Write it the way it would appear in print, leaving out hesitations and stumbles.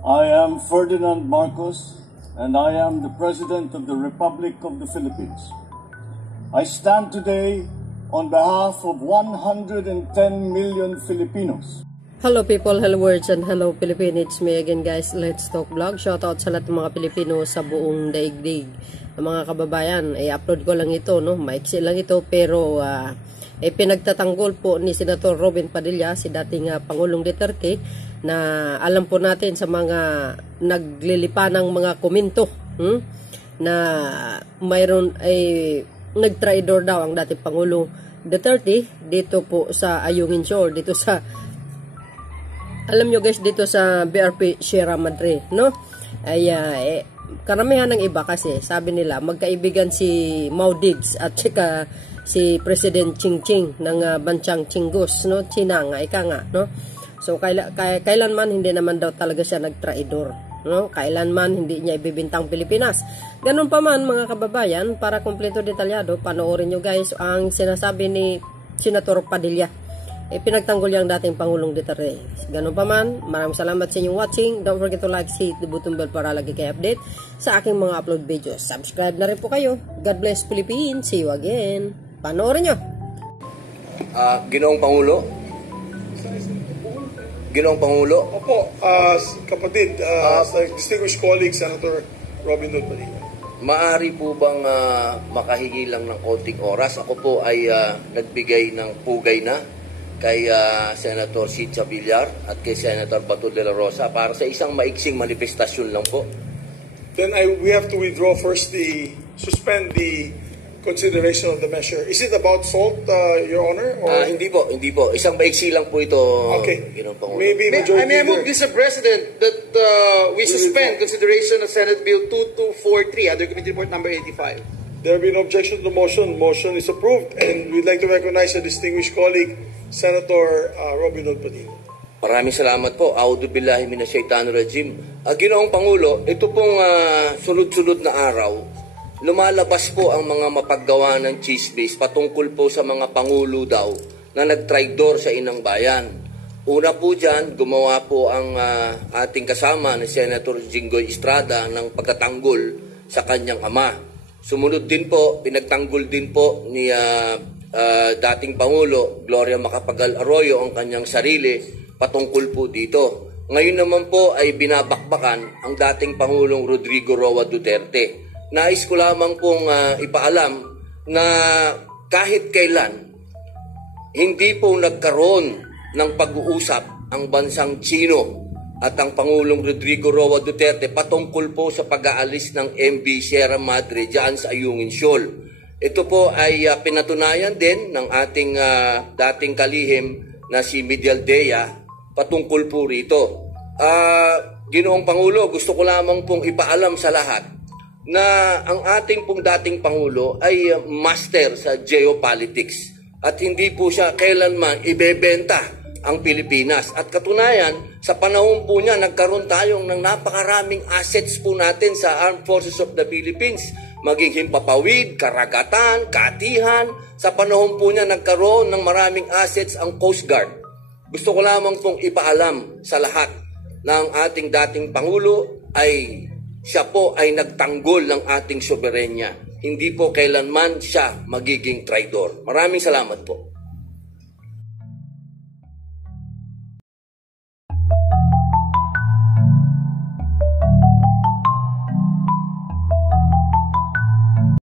I am Ferdinand Marcos, and I am the President of the Republic of the Philippines. I stand today on behalf of 110 million Filipinos. Hello people, hello words, and hello Philippines. It's me again guys, Let's Talk Vlog. Shoutout sa lahat ng mga Pilipino sa buong daigdig. Mga kababayan, i-upload ko lang ito, no? Maiksi lang ito, pero pinagtatanggol po ni Senator Robin Padilla, si dating Pangulong Duterte, na alam po natin sa mga naglilipanang mga komento na mayroon ay nagtraidor daw ang dating Pangulong Duterte dito po sa Ayungin Shoal, dito sa, alam nyo guys, dito sa BRP Sierra Madre, no? Ay karamihan ng iba kasi sabi nila magkaibigan si Mau Diggs at saka si President Ching Ching ng bansang Chingus, no? China nga, ika nga, no? So kailanman hindi naman daw talaga siya nagtraidor, no? Kailanman hindi niya ibibintang Pilipinas. Ganun pa man mga kababayan, para kumpleto detalyado, panoorin nyo guys ang sinasabi ni Senator Padilla. Pinagtanggol yung dating Pangulong Duterte. Ganun pa man, maraming salamat sa inyong watching. Don't forget to like, hit the button bell para lagi kayo update sa aking mga upload videos. Subscribe na rin po kayo. God bless Philippines. See you again. Panoorin nyo. Ginoong Pangulo. Ginoong Pangulo. Opo, kapatid, distinguished colleague, Senator Robin Hood Padilla. Maari po bang makahingi lang ng konting oras? Ako po ay nagbigay ng pugay na kay Senator Sitza Villar at kay Senator Bato de la Rosa para sa isang maiksing manifestasyon lang po. Then we have to withdraw first suspend the consideration of the measure. Is it about salt, Your Honor? Or? Hindi po. Isang maiksi lang po ito. Okay. Maybe Majority I move, Mr. President, that we suspend consideration of Senate Bill 2243 under Committee Report number 85. There have been objection to the motion. Motion is approved. And we'd like to recognize a distinguished colleague, Senator Robin Hood Padilla. Maraming salamat po. A'udhu billahi minash shaitanir rajim. Ginoong Pangulo, ito pong sunod-sunod na araw, lumalabas po ang mga mapaggawa ng chismis patungkol po sa mga pangulo daw na nagtraidor sa inang bayan. Una po dyan, gumawa po ang ating kasama na Senator Jinggoy Estrada ng pagtatanggol sa kanyang ama. Sumunod din po, pinagtanggol din po ni dating Pangulo Gloria Macapagal Arroyo ang kanyang sarili patungkol po dito. Ngayon naman po ay binabakbakan ang dating Pangulong Rodrigo Roa Duterte. Nais ko lamang pong ipaalam na kahit kailan hindi po nagkaroon ng pag-uusap ang bansang Chino at ang Pangulong Rodrigo Roa Duterte patungkol po sa pag-aalis ng MV Sierra Madre dyan sa Ayungin Shoal. Ito po ay pinatunayan din ng ating dating kalihim na si Medialdea patungkol po rito. Ginoong Pangulo, gusto ko lamang pong ipaalam sa lahat na ang ating pong dating Pangulo ay master sa geopolitics at hindi po siya kailanman ibebenta ang Pilipinas. At katunayan, sa panahon po niya, nagkaroon tayong ng napakaraming assets po natin sa Armed Forces of the Philippines, maging himpapawid, karagatan, katihan. Sa panahon po niya, nagkaroon ng maraming assets ang Coast Guard. Gusto ko lamang pong ipaalam sa lahat na ang ating dating Pangulo ay siya po ay nagtanggol ng ating soberenya. Hindi po kailanman siya magiging traidor. Maraming salamat po.